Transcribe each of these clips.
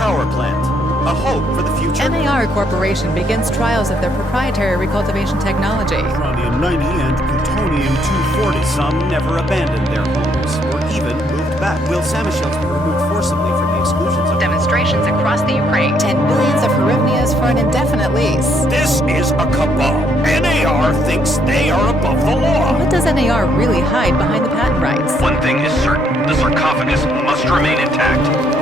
power plant. A hope for the future. MAR Corporation begins trials of their proprietary recultivation technology. Uranium-90 and plutonium-240. Some never abandoned their homes, or even moved back. Will Samoshells be removed forcibly from the exclusion zone? Demonstrations across the Ukraine. 10 billions of hryvnias for an indefinite lease. This is a cabal. NAR thinks they are above the law. What does NAR really hide behind the patent rights? One thing is certain, the sarcophagus must remain intact.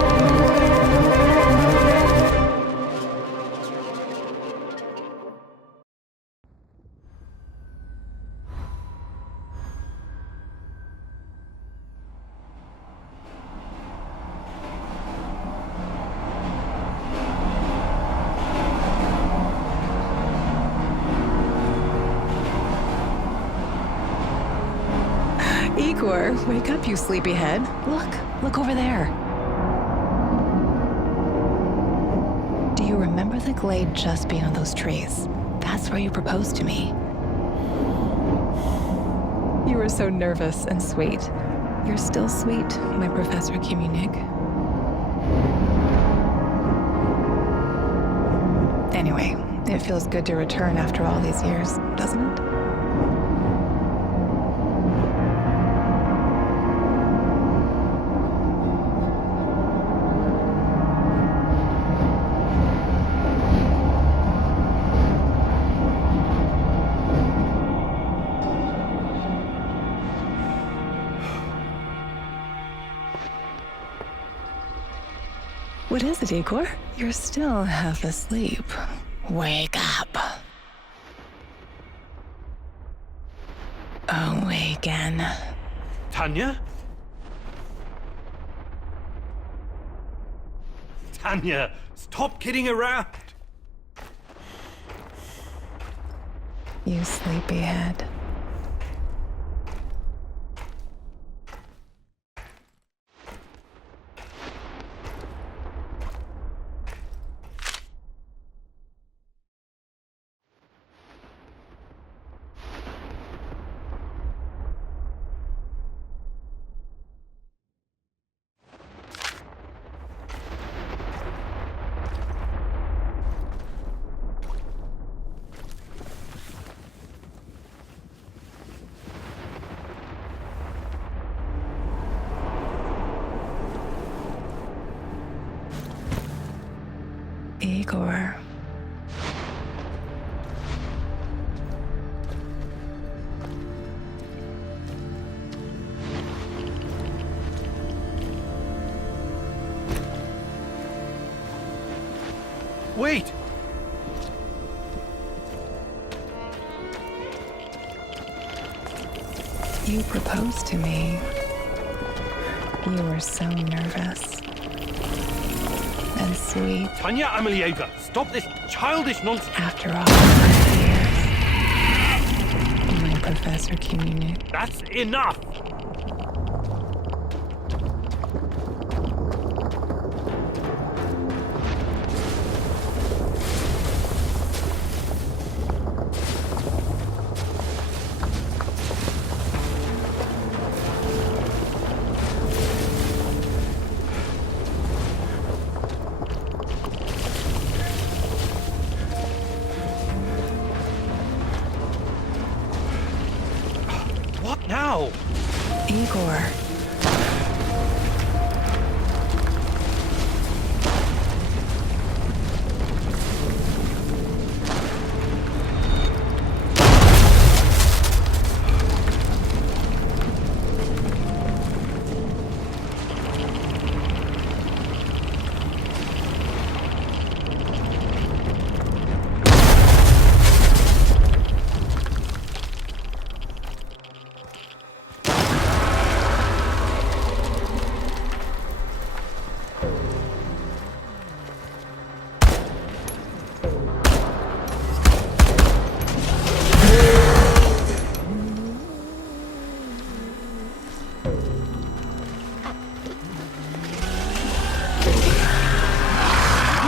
Igor, wake up, you sleepyhead. Look over there. Do you remember the glade just beyond those trees? That's where you proposed to me. You were so nervous and sweet. You're still sweet, my Professor Communic. Anyway, it feels good to return after all these years, doesn't it? What is it, Igor? You're still half asleep. Wake up. Awaken. Tanya? Tanya, stop kidding around. You sleepyhead. Igor. Wait! You proposed to me. You were so nervous. And sweet. Tanya Amelieva, stop this childish nonsense. After all these years. My Professor Communic. That's enough! What now? Igor.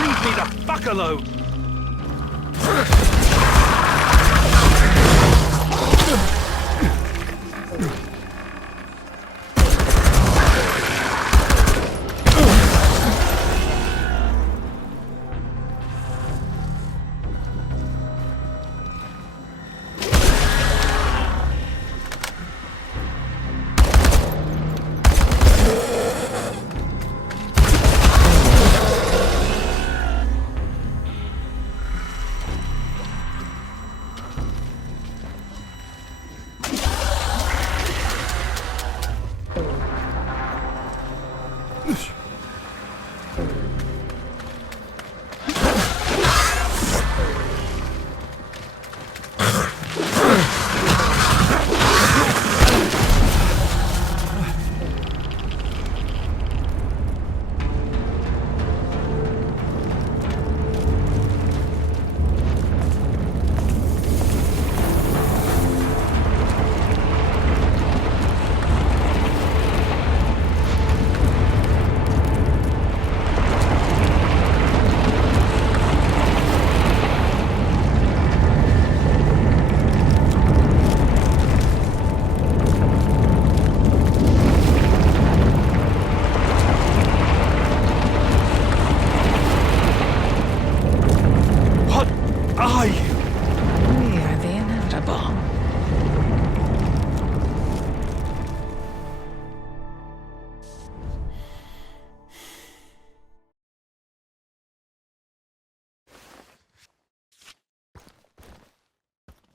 Leave me the fuck alone!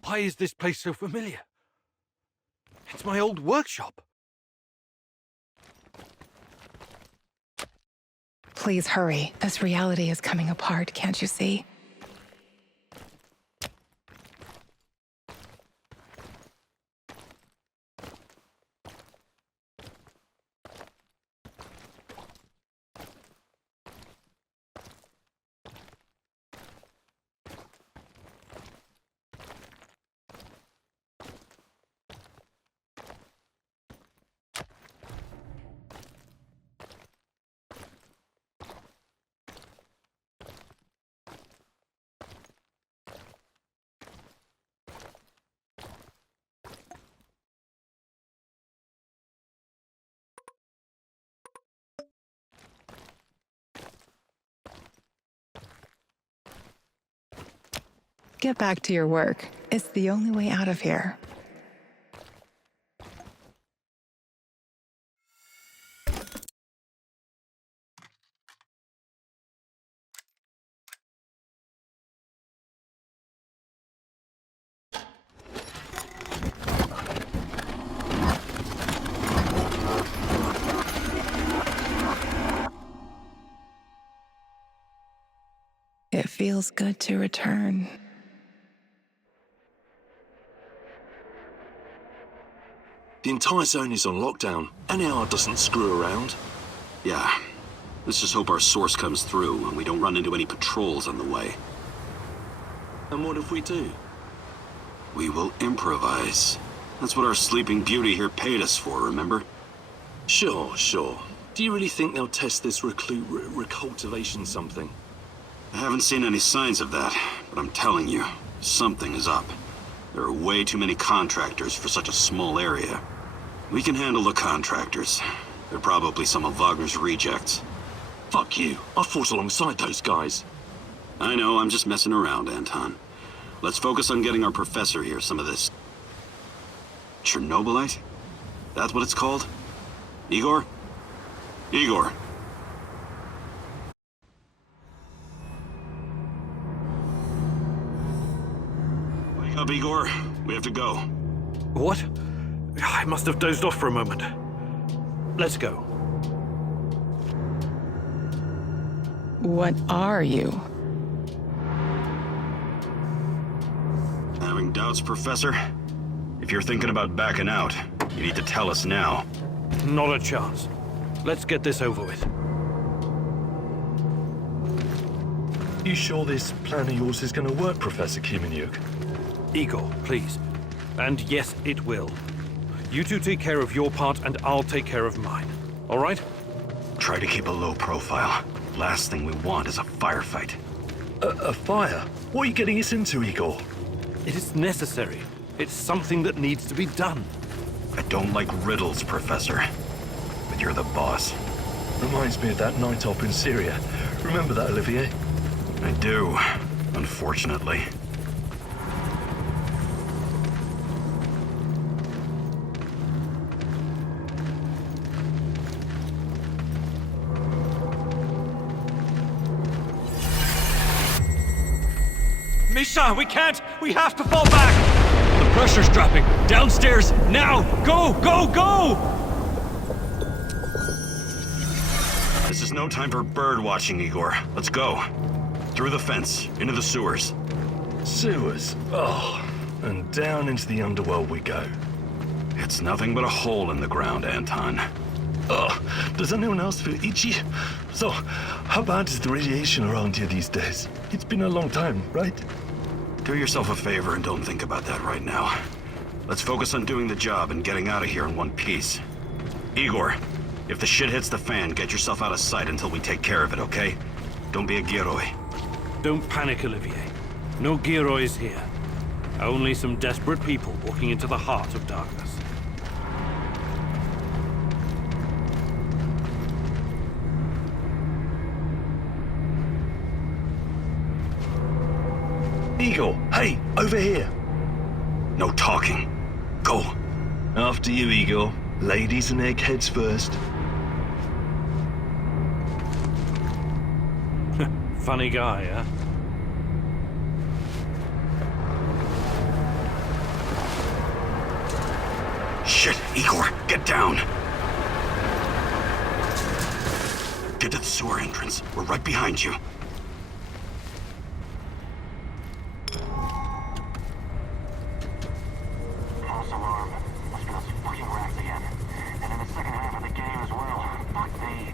Why is this place so familiar? It's my old workshop. Please hurry. This reality is coming apart, can't you see? Get back to your work. It's the only way out of here. It feels good to return. The entire zone is on lockdown. NAR doesn't screw around. Yeah. Let's just hope our source comes through and we don't run into any patrols on the way. And what if we do? We will improvise. That's what our sleeping beauty here paid us for, remember? Sure. Do you really think they'll test this recultivation something? I haven't seen any signs of that, but I'm telling you, something is up. There are way too many contractors for such a small area. We can handle the contractors. They're probably some of Wagner's rejects. Fuck you. I fought alongside those guys. I know, I'm just messing around, Anton. Let's focus on getting our professor here some of this... Chernobylite? That's what it's called? Igor? Igor. Wake up, Igor. We have to go. What? I must have dozed off for a moment. Let's go. What are you? Having doubts, Professor? If you're thinking about backing out, you need to tell us now. Not a chance. Let's get this over with. You sure this plan of yours is going to work, Professor Kimenyuk? Igor, please. And yes, it will. You two take care of your part, and I'll take care of mine. All right? Try to keep a low profile. Last thing we want is a firefight. A fire? What are you getting us into, Igor? It is necessary. It's something that needs to be done. I don't like riddles, Professor. But you're the boss. Reminds me of that night op in Syria. Remember that, Olivier? I do, unfortunately. Misha, we can't! We have to fall back! The pressure's dropping! Downstairs! Now! Go! Go! Go! This is no time for bird watching, Igor. Let's go. Through the fence, into the sewers. Sewers? Oh, and down into the underworld we go. It's nothing but a hole in the ground, Anton. Oh, does anyone else feel itchy? So, how bad is the radiation around here these days? It's been a long time, right? Do yourself a favor and don't think about that right now. Let's focus on doing the job and getting out of here in one piece. Igor, if the shit hits the fan, get yourself out of sight until we take care of it, okay? Don't be a Gieroi. Don't panic, Olivier. No Girois here. Only some desperate people walking into the heart of darkness. Igor, hey, over here. No talking. Go. After you, Igor. Ladies and eggheads first. Funny guy, huh? Igor, get down! Get to the sewer entrance. We're right behind you. False alarm. Must be those fucking rats again. And in the second half of the game as well. Fuck me.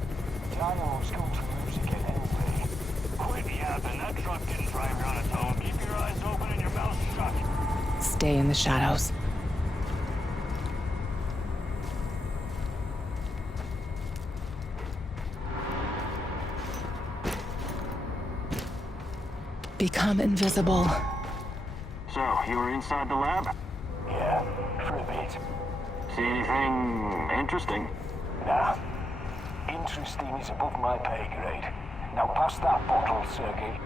Dynamos go to music at anyway. Quit yapping. That truck didn't drive here on its own. Keep your eyes open and your mouth shut. Stay in the shadows. Become invisible. So, you were inside the lab? Yeah, for a bit. See anything interesting? Nah. Interesting is above my pay grade. Now pass that bottle, Sergey.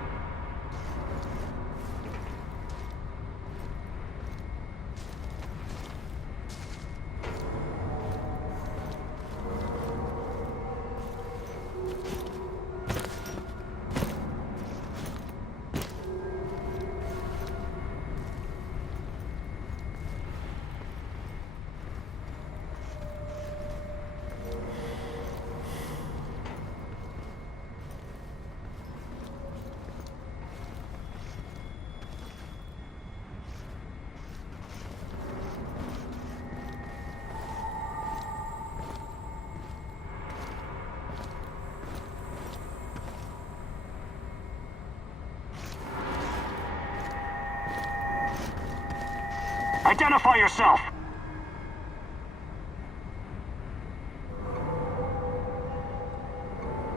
Identify yourself!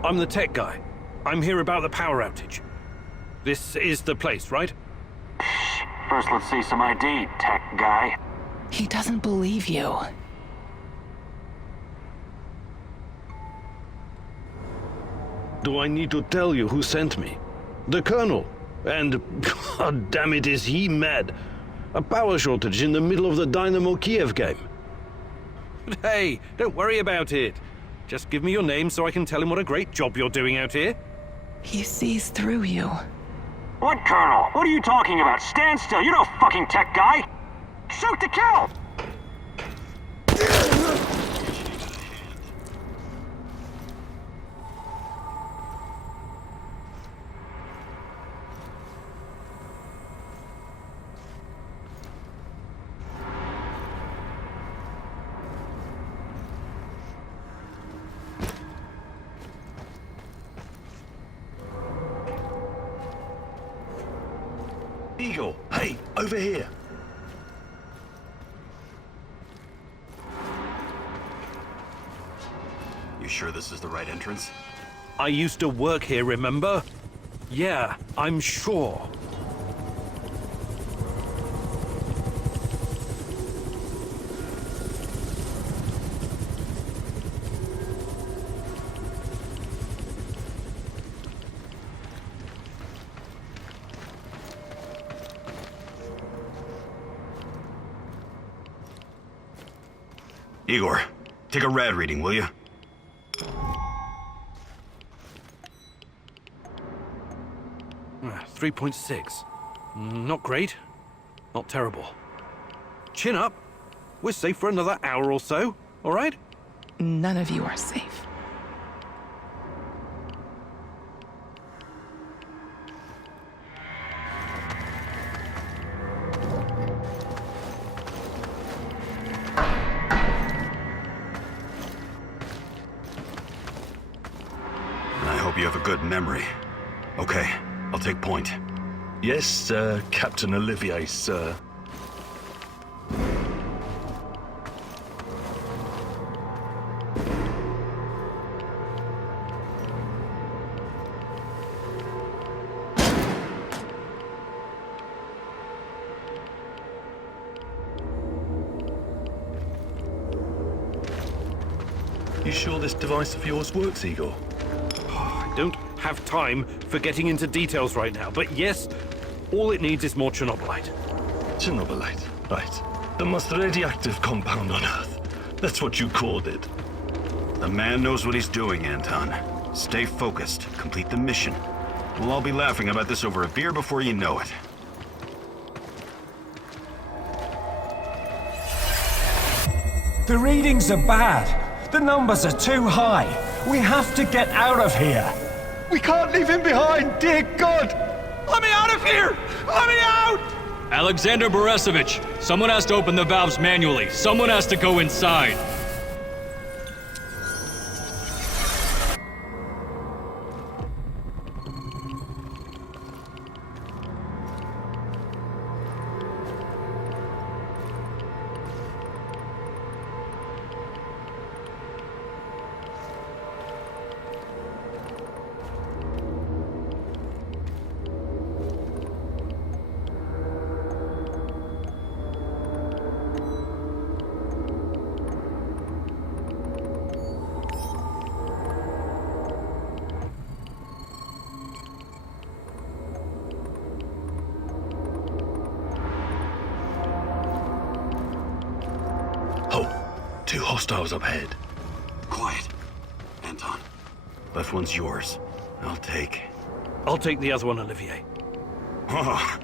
I'm the tech guy. I'm here about the power outage. This is the place, right? First, let's see some ID, tech guy. He doesn't believe you. Do I need to tell you who sent me? The Colonel. And, god damn it, is he mad. A power shortage in the middle of the Dynamo Kiev game. But hey, don't worry about it. Just give me your name so I can tell him what a great job you're doing out here. He sees through you. What, Colonel? What are you talking about? Stand still. You're no fucking tech guy. Shoot to kill! Igor, hey, over here. You sure this is the right entrance? I used to work here, remember? Yeah, I'm sure. Igor, take a rad reading, will you? 3.6. Not great. Not terrible. Chin up. We're safe for another hour or so, all right? None of you are safe. I hope you have a good memory. Okay, I'll take point. Yes, sir, Captain Olivier, sir. You sure this device of yours works, Igor? I don't have time for getting into details right now, but yes, all it needs is more Chernobylite. Chernobylite, right. The most radioactive compound on Earth. That's what you called it. The man knows what he's doing, Anton. Stay focused. Complete the mission. We'll all be laughing about this over a beer before you know it. The readings are bad. The numbers are too high. We have to get out of here. We can't leave him behind, dear God! Let me out of here! Let me out! Alexander Borisovich, someone has to open the valves manually. Someone has to go inside. Two hostiles up ahead. Quiet. Anton. Left one's yours. I'll take the other one, Olivier. Oh,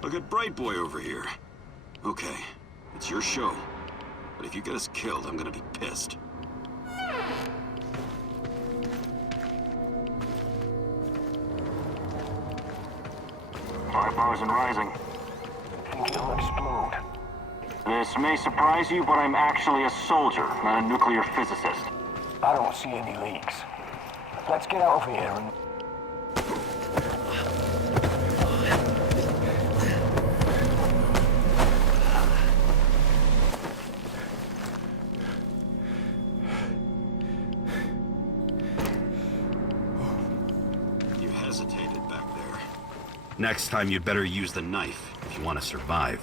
look at Bright Boy over here. Okay, it's your show. But if you get us killed, I'm gonna be pissed. $5,000 rising. Think it'll explode. This may surprise you, but I'm actually a soldier, not a nuclear physicist. I don't see any leaks. Let's get out of here and... You hesitated back there. Next time you'd better use the knife if you want to survive.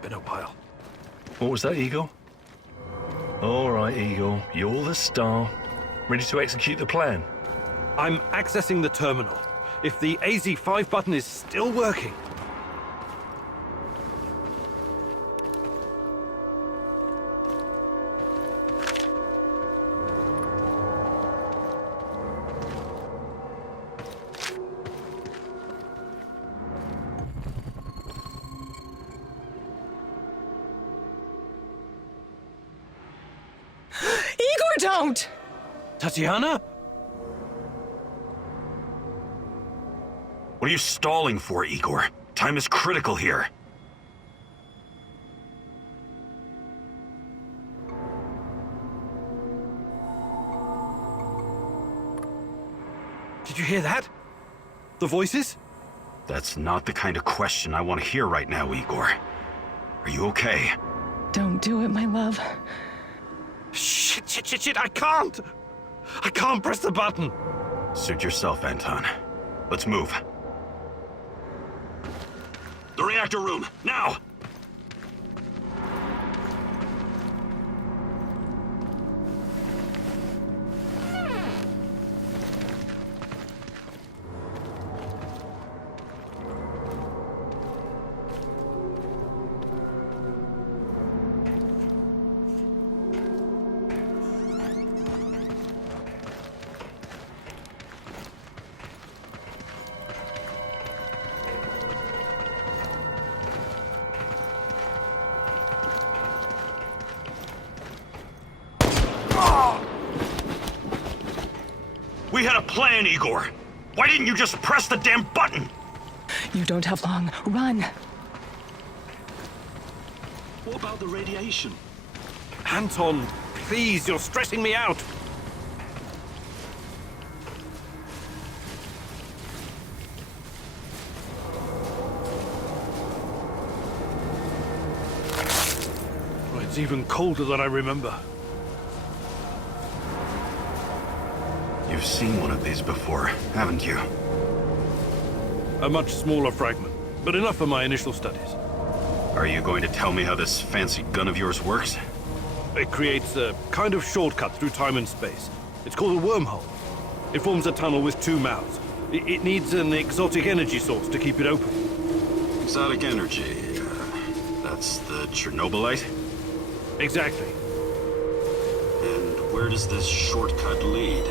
Been a while. What was that, Igor? All right, Igor. You're the star. Ready to execute the plan? I'm accessing the terminal. If the AZ5 button is still working... Don't! Tatiana? What are you stalling for, Igor? Time is critical here. Did you hear that? The voices? That's not the kind of question I want to hear right now, Igor. Are you okay? Don't do it, my love. Shit, I can't! I can't press the button! Suit yourself, Anton. Let's move. The reactor room, now! We had a plan, Igor. Why didn't you just press the damn button? You don't have long. Run! What about the radiation? Anton, please, you're stressing me out. Well, it's even colder than I remember. You've seen one of these before, haven't you? A much smaller fragment, but enough for my initial studies. Are you going to tell me how this fancy gun of yours works? It creates a kind of shortcut through time and space. It's called a wormhole. It forms a tunnel with two mouths. It needs an exotic energy source to keep it open. Exotic energy. That's the Chernobylite? Exactly. And where does this shortcut lead?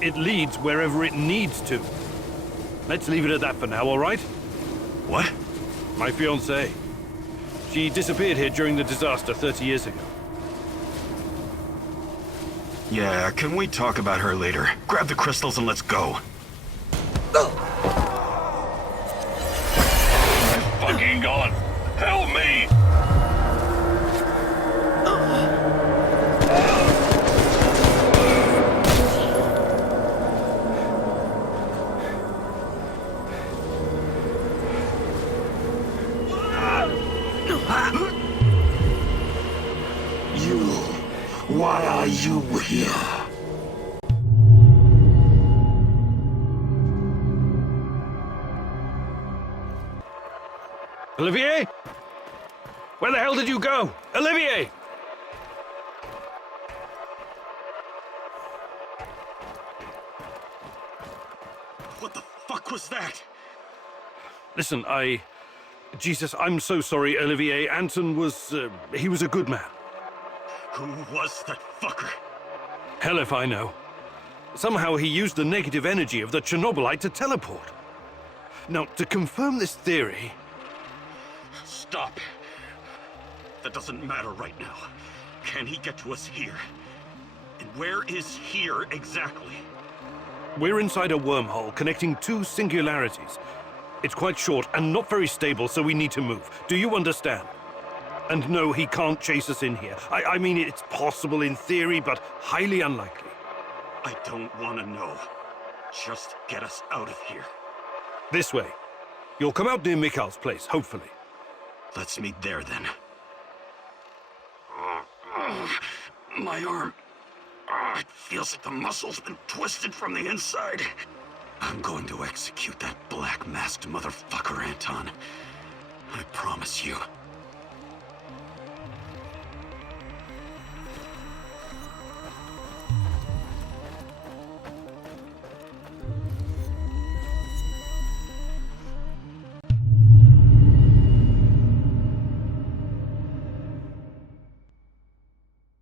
it leads wherever it needs to. Let's leave it at that for now, all right? What? My fiancée. She disappeared here during the disaster 30 years ago. Yeah, can we talk about her later? Grab the crystals and let's go. Fucking gone. Help me! Why are you here? Olivier? Where the hell did you go? Olivier! What the fuck was that? Listen, Jesus, I'm so sorry, Olivier. Anton was, he was a good man. Who was that fucker? Hell if I know. Somehow he used the negative energy of the Chernobylite to teleport. Now, to confirm this theory... Stop. That doesn't matter right now. Can he get to us here? And where is here exactly? We're inside a wormhole connecting two singularities. It's quite short and not very stable, so we need to move. Do you understand? And no, he can't chase us in here. I mean, it's possible in theory, but highly unlikely. I don't want to know. Just get us out of here. This way. You'll come out near Mikhail's place, hopefully. Let's meet there, then. My arm. It feels like the muscle's been twisted from the inside. I'm going to execute that black-masked motherfucker, Anton. I promise you.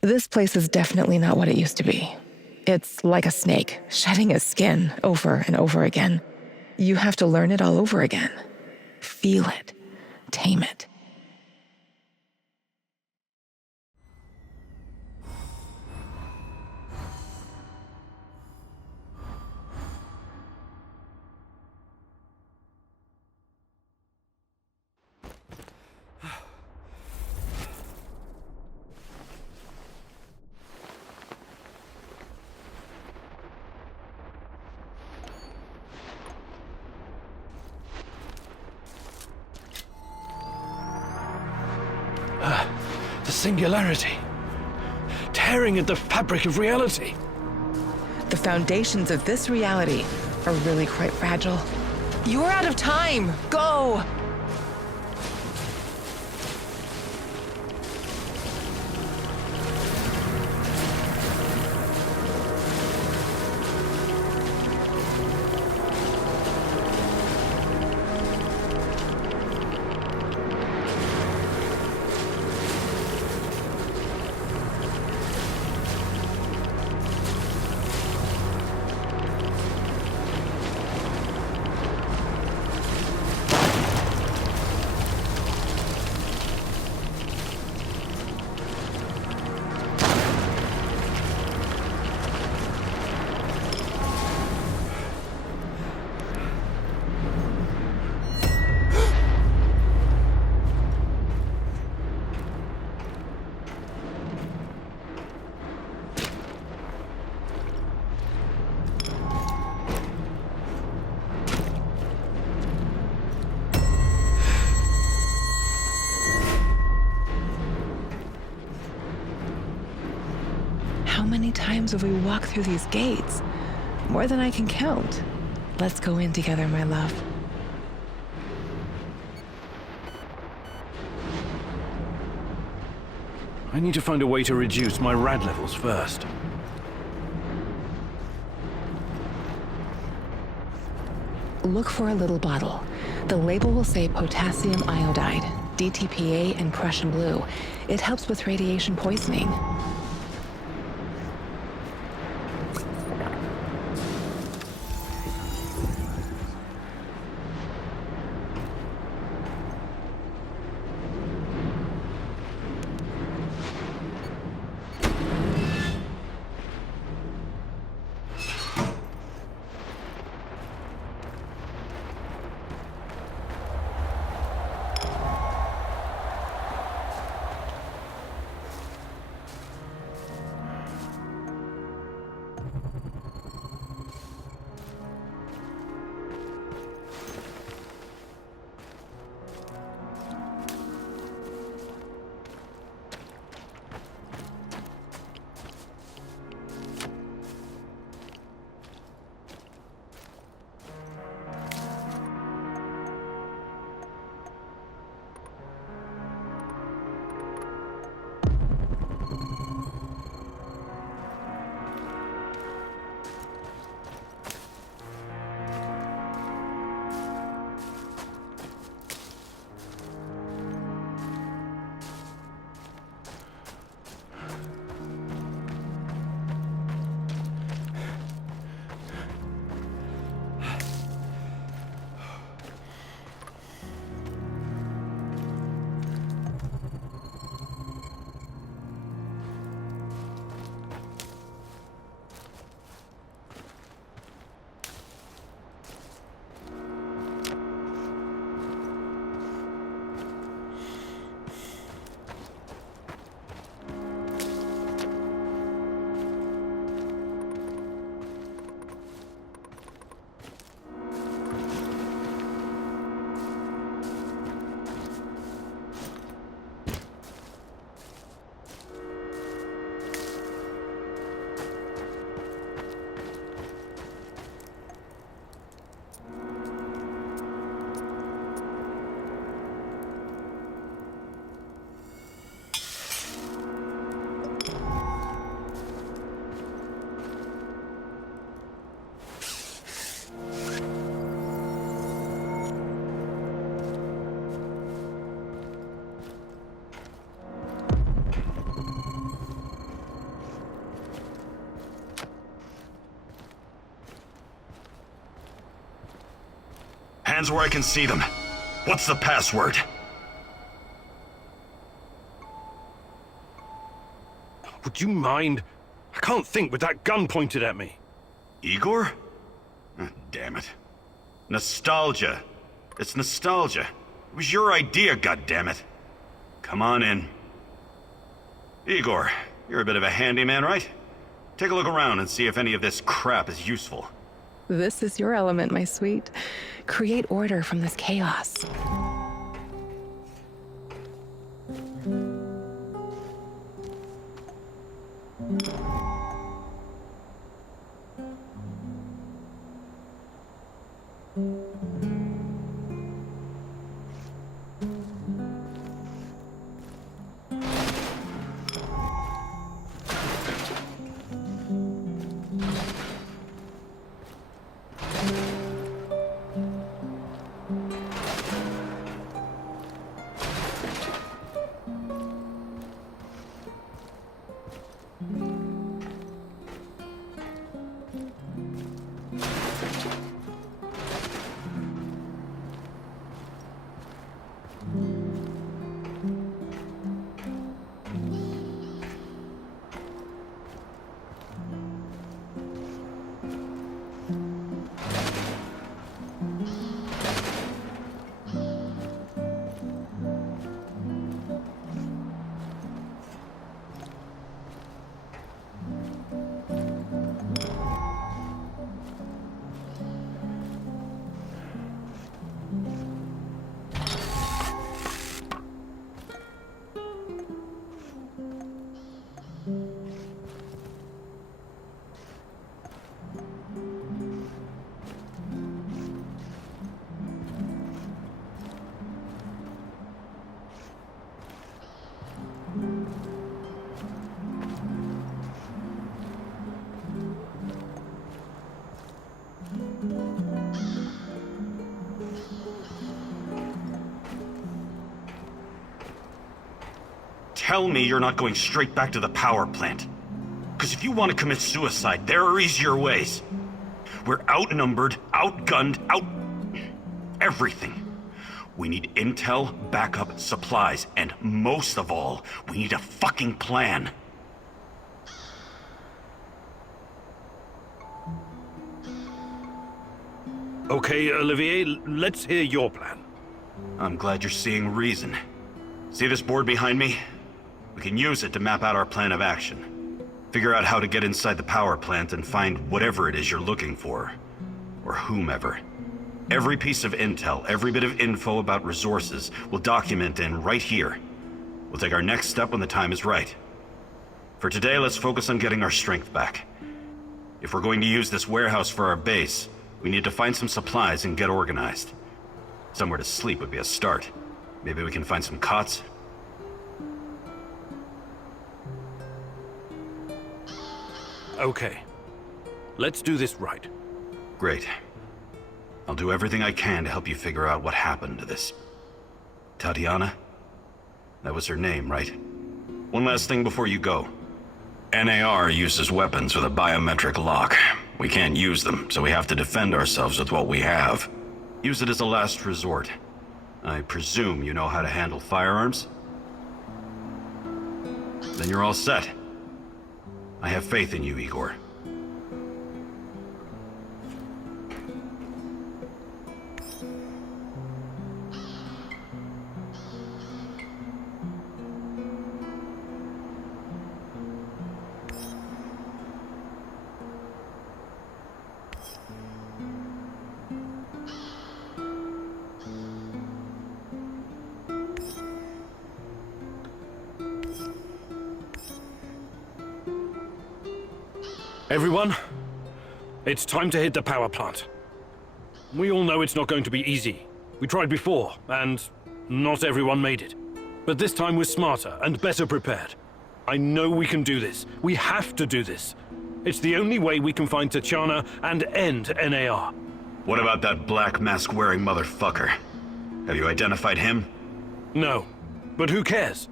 This place is definitely not what it used to be. It's like a snake, shedding its skin over and over again. You have to learn it all over again. Feel it. Tame it. The singularity. Tearing at the fabric of reality. The foundations of this reality are really quite fragile. You're out of time! Go! How many times have we walked through these gates? More than I can count. Let's go in together, my love. I need to find a way to reduce my rad levels first. Look for a little bottle. The label will say potassium iodide, DTPA, and Prussian blue. It helps with radiation poisoning. hands where I can see them. What's the password? Would you mind? I can't think with that gun pointed at me. Igor? Ah, damn it. Nostalgia. It's nostalgia. It was your idea, goddammit. Come on in. Igor, you're a bit of a handyman, right? Take a look around and see if any of this crap is useful. This is your element, my sweet. Create order from this chaos. Tell me you're not going straight back to the power plant. Because if you want to commit suicide, there are easier ways. We're outnumbered, outgunned, everything. We need intel, backup, supplies, and most of all, we need a fucking plan. Okay, Olivier, let's hear your plan. I'm glad you're seeing reason. See this board behind me? We can use it to map out our plan of action. Figure out how to get inside the power plant and find whatever it is you're looking for. Or whomever. Every piece of intel, every bit of info about resources, we'll document in right here. We'll take our next step when the time is right. For today, let's focus on getting our strength back. If we're going to use this warehouse for our base, we need to find some supplies and get organized. Somewhere to sleep would be a start. Maybe we can find some cots. Okay. Let's do this right. Great. I'll do everything I can to help you figure out what happened to this... Tatiana? That was her name, right? One last thing before you go. NAR uses weapons with a biometric lock. We can't use them, so we have to defend ourselves with what we have. Use it as a last resort. I presume you know how to handle firearms? Then you're all set. I have faith in you, Igor. Everyone, it's time to hit the power plant. We all know it's not going to be easy. We tried before, and not everyone made it. But this time we're smarter and better prepared. I know we can do this. We have to do this. It's the only way we can find Tatiana and end NAR. What about that black mask-wearing motherfucker? Have you identified him? No, but who cares?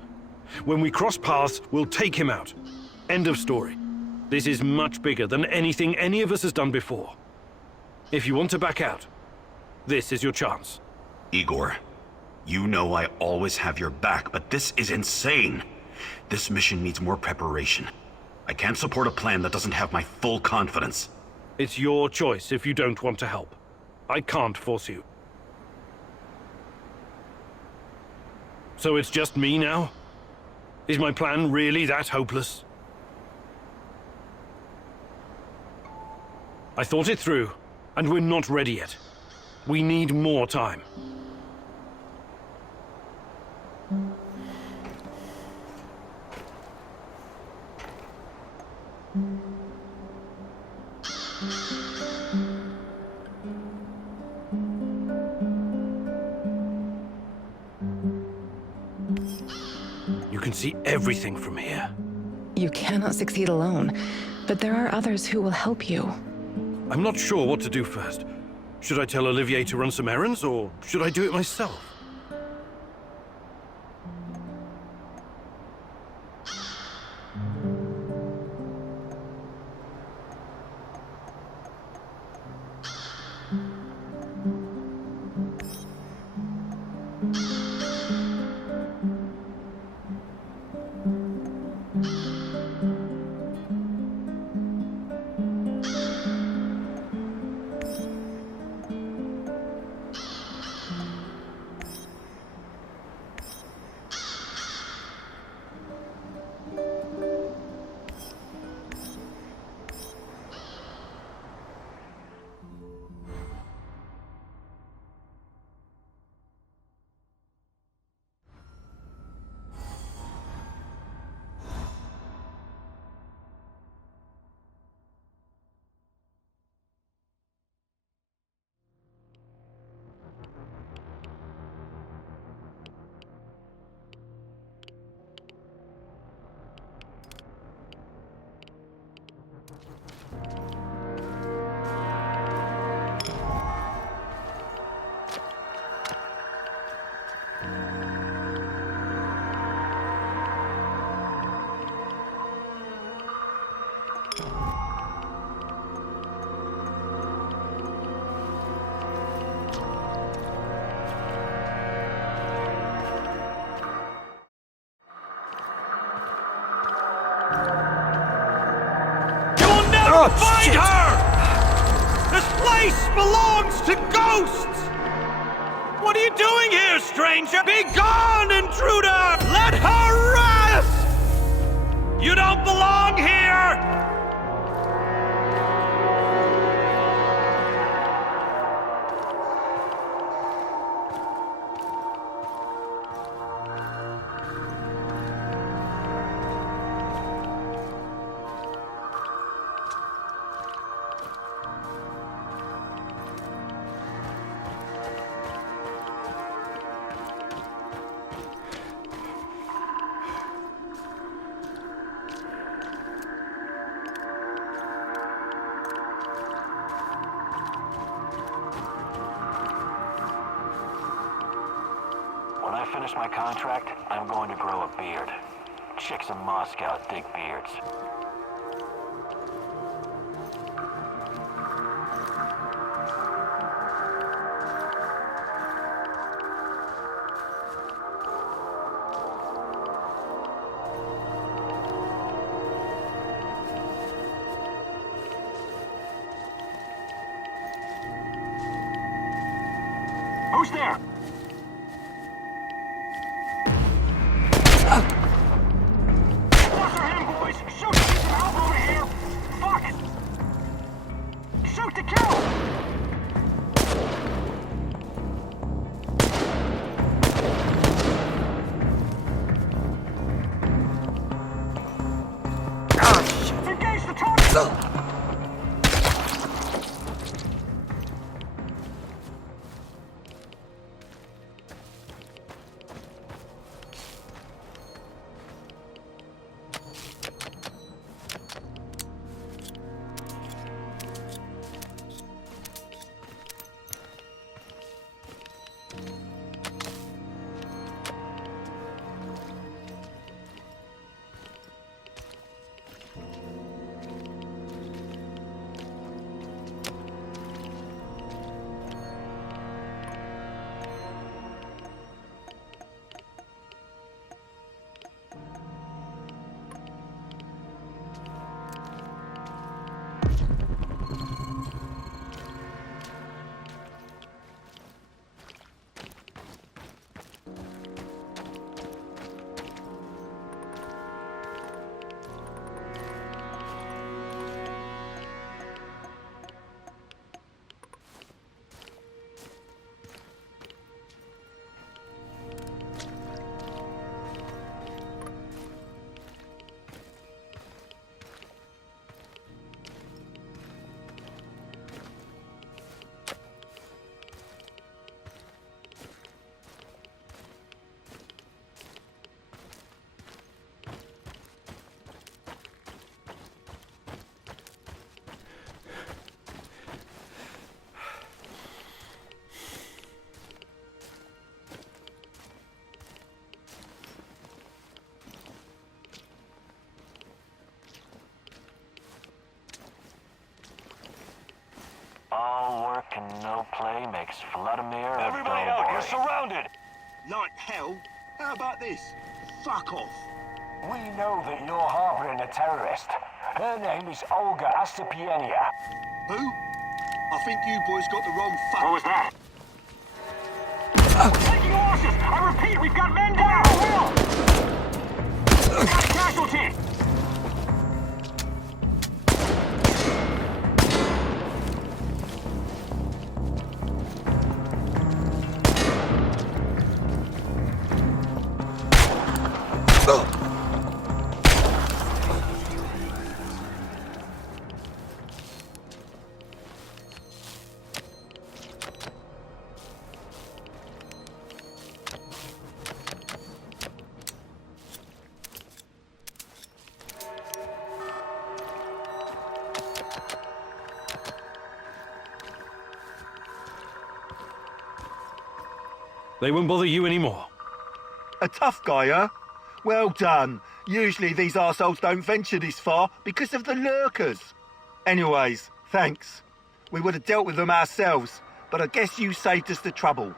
When we cross paths, we'll take him out. End of story. This is much bigger than anything any of us has done before. If you want to back out, This is your chance. Igor, you know I always have your back, but this is insane. This mission needs more preparation. I can't support a plan that doesn't have my full confidence. It's your choice if you don't want to help. I can't force you. So it's just me now? Is my plan really that hopeless? I thought it through, and we're not ready yet. We need more time. You can see everything from here. You cannot succeed alone, but there are others who will help you. I'm not sure what to do first. Should I tell Olivier to run some errands, or should I do it myself? Find her! This place belongs to ghosts! What are you doing here, stranger? Be gone, intruder! Let her rest! You don't belong here! When I finish my contract, I'm going to grow a beard. Chicks in Moscow dig beards. Who's there? Answer him, boys! Shoot! Get some help over here! Fuck it! Shoot to kill! Engage the target! a mere... Everybody out, you're surrounded! Like hell? How about this? Fuck off. We know that you're harboring a terrorist. Her name is Olga Astapienia. Who? I think you boys got the wrong fuck. What was that? Taking losses! I repeat, we've got men down! We've got a casualty! They won't bother you anymore. A tough guy, huh? Well done. Usually these arseholes don't venture this far because of the lurkers. Anyways, thanks. We would have dealt with them ourselves, but I guess you saved us the trouble.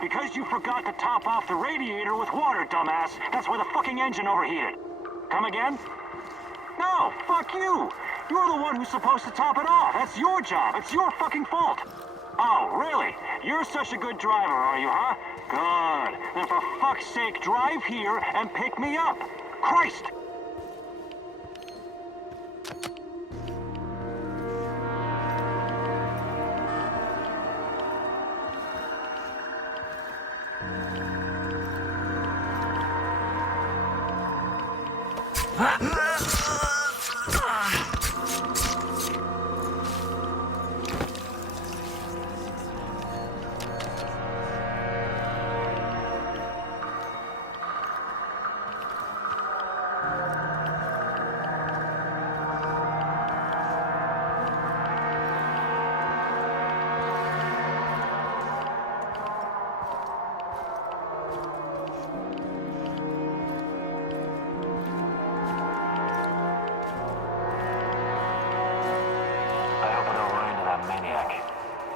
Because you forgot to top off the radiator with water, dumbass. That's why the fucking engine overheated. Come again? No, fuck you. You're the one who's supposed to top it off. That's your job. It's your fucking fault. Oh, really? You're such a good driver, are you, huh? Good. Then for fuck's sake, drive here and pick me up. Christ!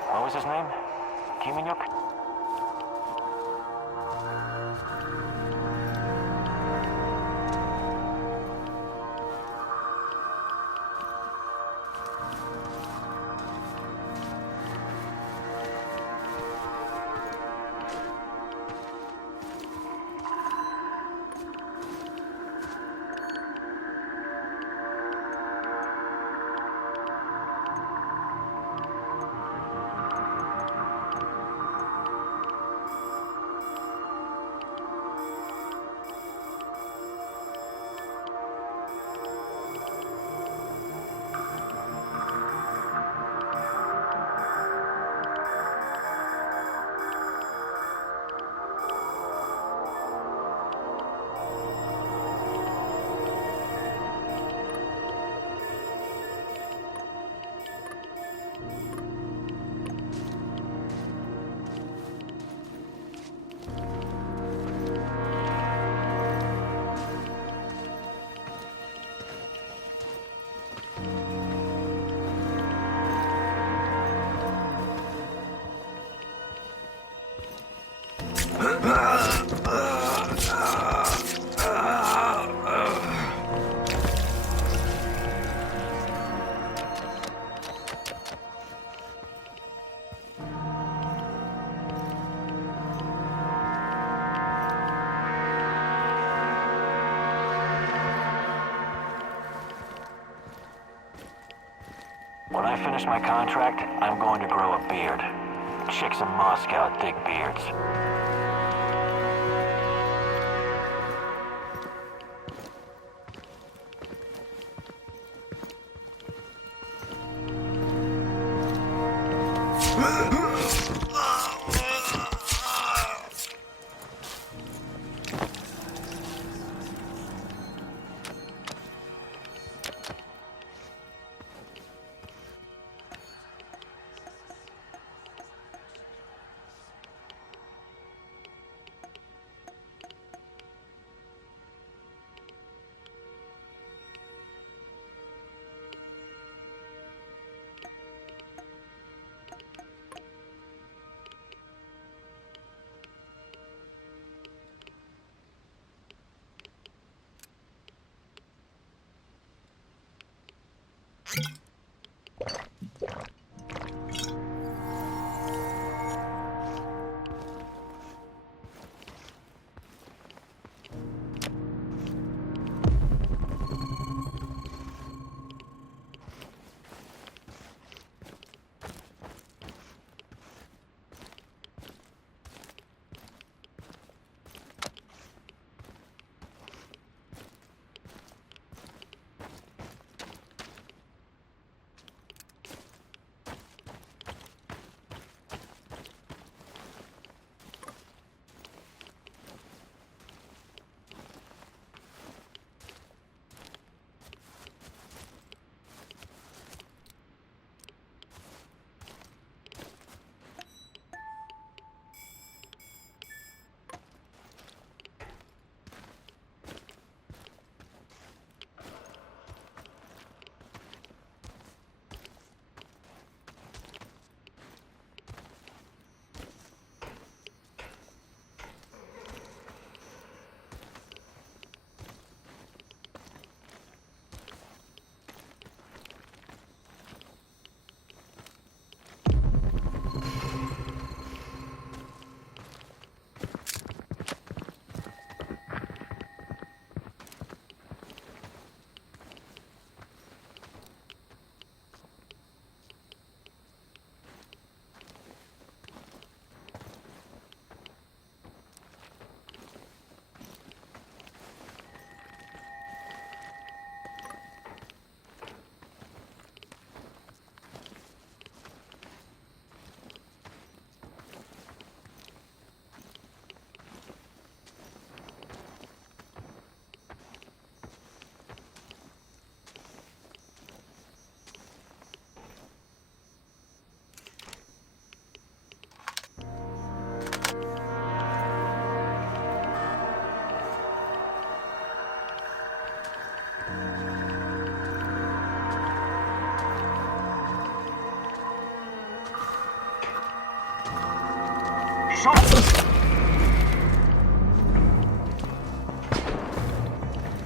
What was his name? Kiminyuk? finish my contract, I'm going to grow a beard. Chicks in Moscow dig beards.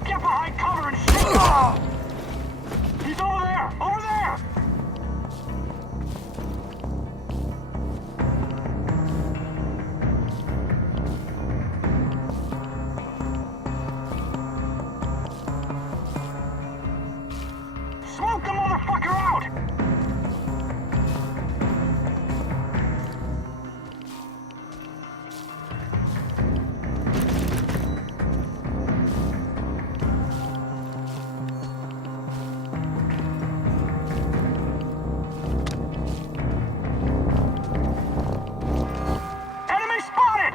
Get behind cover and shoot! He's over there! Over there! Smoke the motherfucker out! Enemy spotted!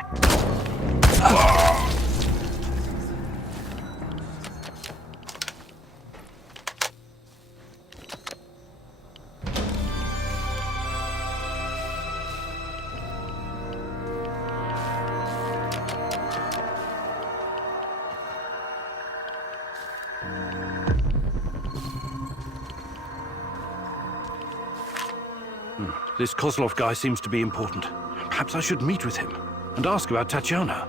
This Kozlov guy seems to be important. Perhaps I should meet with him and ask about Tatiana.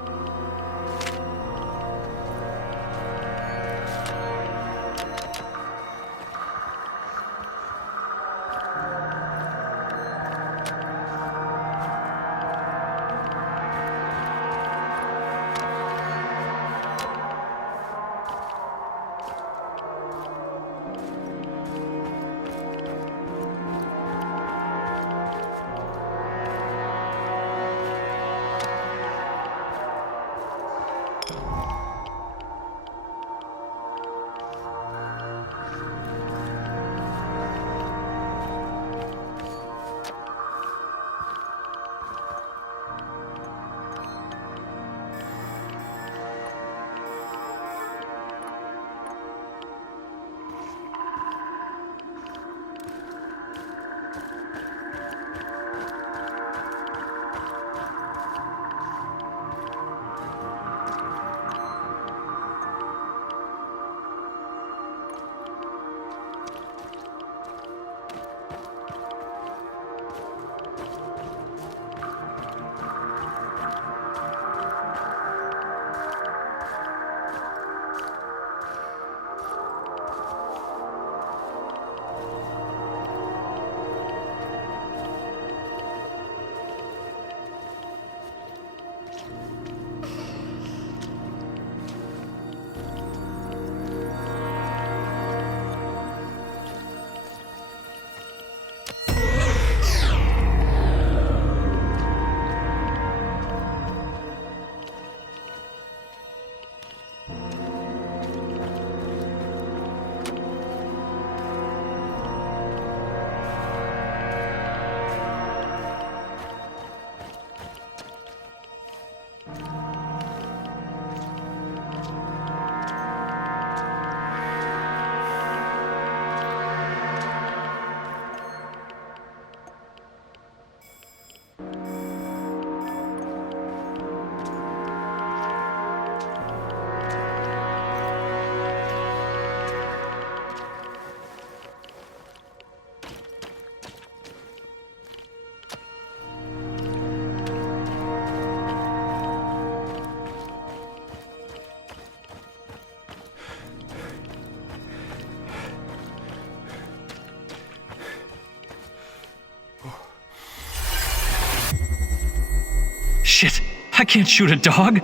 Shit, I can't shoot a dog.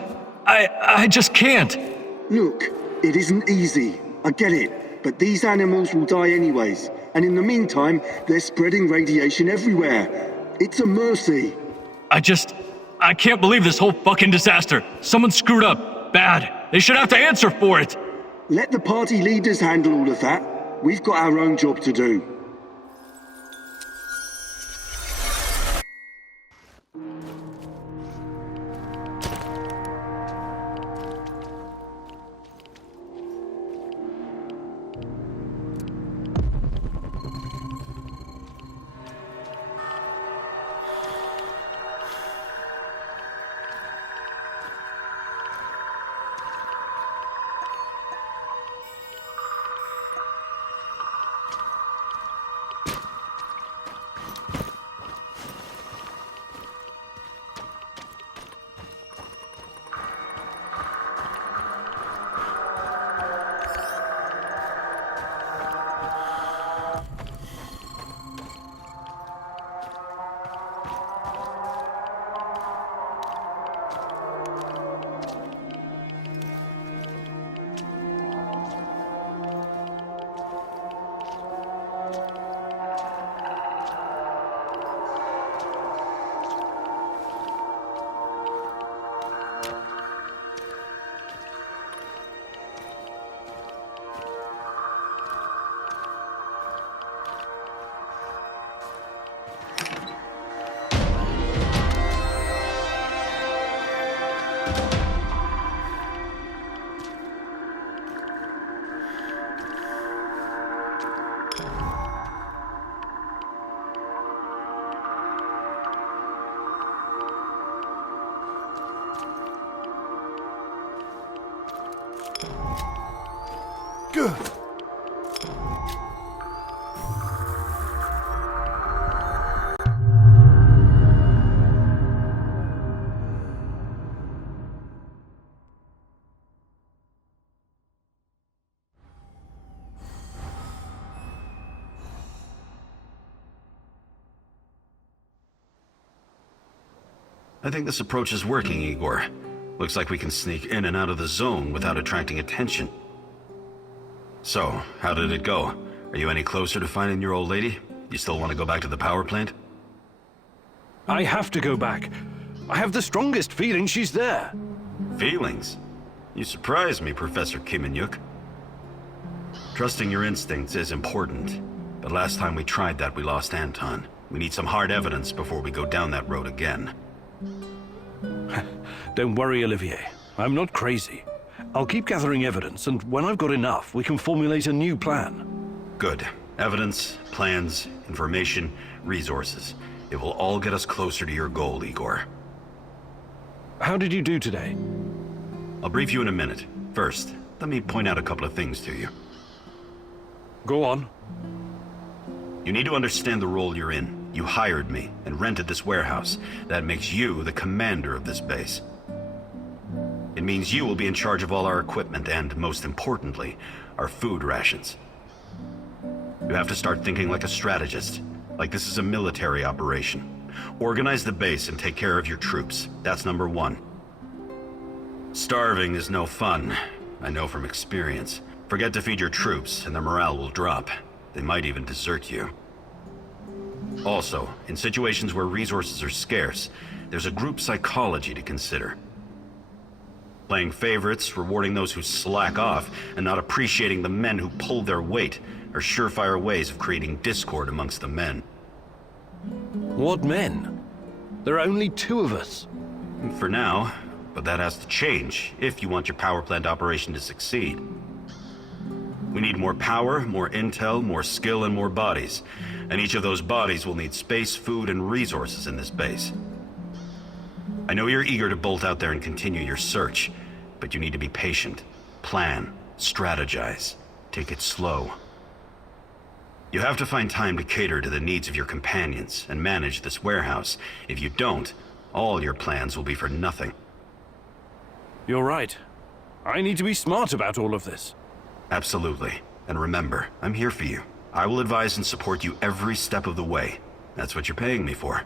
I just can't. Look, it isn't easy. I get it. But these animals will die anyways. And in the meantime, they're spreading radiation everywhere. It's a mercy. I can't believe this whole fucking disaster. Someone screwed up. Bad. They should have to answer for it. Let the party leaders handle all of that. We've got our own job to do. Good. I think this approach is working, Igor. Looks like we can sneak in and out of the zone without attracting attention. So, how did it go? Are you any closer to finding your old lady? You still want to go back to the power plant? I have to go back. I have the strongest feeling she's there. Feelings? You surprise me, Professor Kimenyuk. Trusting your instincts is important, but last time we tried that, we lost Anton. We need some hard evidence before we go down that road again. Don't worry, Olivier. I'm not crazy. I'll keep gathering evidence, and when I've got enough, we can formulate a new plan. Good. Evidence, plans, information, resources. It will all get us closer to your goal, Igor. How did you do today? I'll brief you in a minute. First, let me point out a couple of things to you. Go on. You need to understand the role you're in. You hired me and rented this warehouse. That makes you the commander of this base. It means you will be in charge of all our equipment and, most importantly, our food rations. You have to start thinking like a strategist, like this is a military operation. Organize the base and take care of your troops. That's number one. Starving is no fun. I know from experience. Forget to feed your troops and their morale will drop. They might even desert you. Also, in situations where resources are scarce, there's a group psychology to consider. Playing favorites, rewarding those who slack off, and not appreciating the men who pull their weight are surefire ways of creating discord amongst the men. What men? There are only 2 of us. For now, but that has to change if you want your power plant operation to succeed. We need more power, more intel, more skill, and more bodies. And each of those bodies will need space, food, and resources in this base. I know you're eager to bolt out there and continue your search, but you need to be patient, plan, strategize, take it slow. You have to find time to cater to the needs of your companions and manage this warehouse. If you don't, all your plans will be for nothing. You're right. I need to be smart about all of this. Absolutely. And remember, I'm here for you. I will advise and support you every step of the way. That's what you're paying me for.